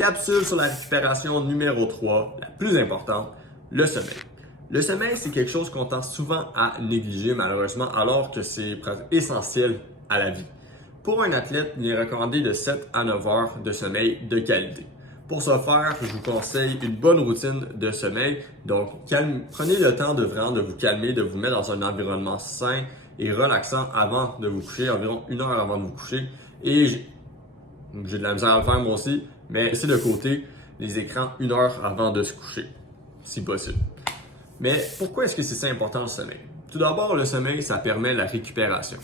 Capsule sur la récupération numéro 3, la plus importante, le sommeil. Le sommeil, c'est quelque chose qu'on tend souvent à négliger malheureusement alors que c'est essentiel à la vie. Pour un athlète, il est recommandé de 7 à 9 heures de sommeil de qualité. Pour ce faire, je vous conseille une bonne routine de sommeil. Donc, prenez le temps de vous calmer, de vous mettre dans un environnement sain et relaxant avant de vous coucher, environ 1 heure avant de vous coucher. Et j'ai de la misère à le faire moi aussi, mais laissez de côté les écrans 1 heure avant de se coucher, si possible. Mais pourquoi est-ce que c'est si important le sommeil? Tout d'abord, le sommeil, ça permet la récupération.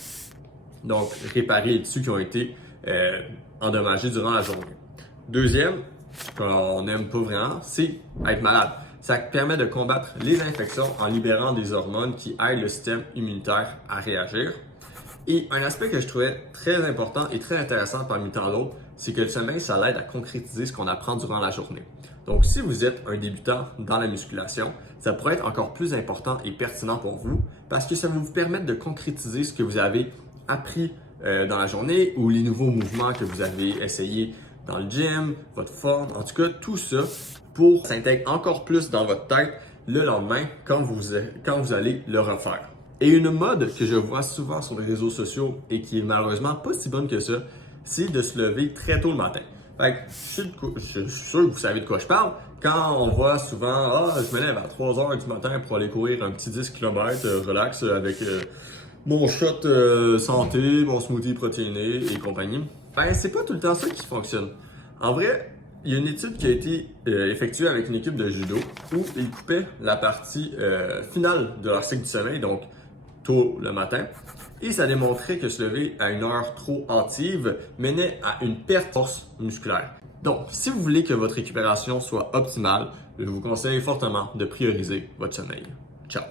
Donc, réparer les tissus qui ont été endommagés durant la journée. Deuxième, qu'on n'aime pas vraiment, c'est être malade. Ça permet de combattre les infections en libérant des hormones qui aident le système immunitaire à réagir. Et un aspect que je trouvais très important et très intéressant parmi tant d'autres, c'est que le sommeil, ça l'aide à concrétiser ce qu'on apprend durant la journée. Donc, si vous êtes un débutant dans la musculation, ça pourrait être encore plus important et pertinent pour vous parce que ça va vous permettre de concrétiser ce que vous avez appris dans la journée ou les nouveaux mouvements que vous avez essayés dans le gym, votre forme, en tout cas, tout ça pour s'intégrer encore plus dans votre tête le lendemain quand vous allez le refaire. Et une mode que je vois souvent sur les réseaux sociaux et qui est malheureusement pas si bonne que ça, c'est de se lever très tôt le matin. Fait que je suis sûr que vous savez de quoi je parle. Quand on voit souvent, je me lève à 3 heures du matin pour aller courir un petit 10 km relax avec mon shot santé, mon smoothie protéiné et compagnie. Ben, c'est pas tout le temps ça qui fonctionne. En vrai, il y a une étude qui a été effectuée avec une équipe de judo où ils coupaient la partie finale de leur cycle du sommeil, donc tôt le matin, et ça démontrait que se lever à une heure trop hâtive menait à une perte de force musculaire. Donc, si vous voulez que votre récupération soit optimale, je vous conseille fortement de prioriser votre sommeil. Ciao!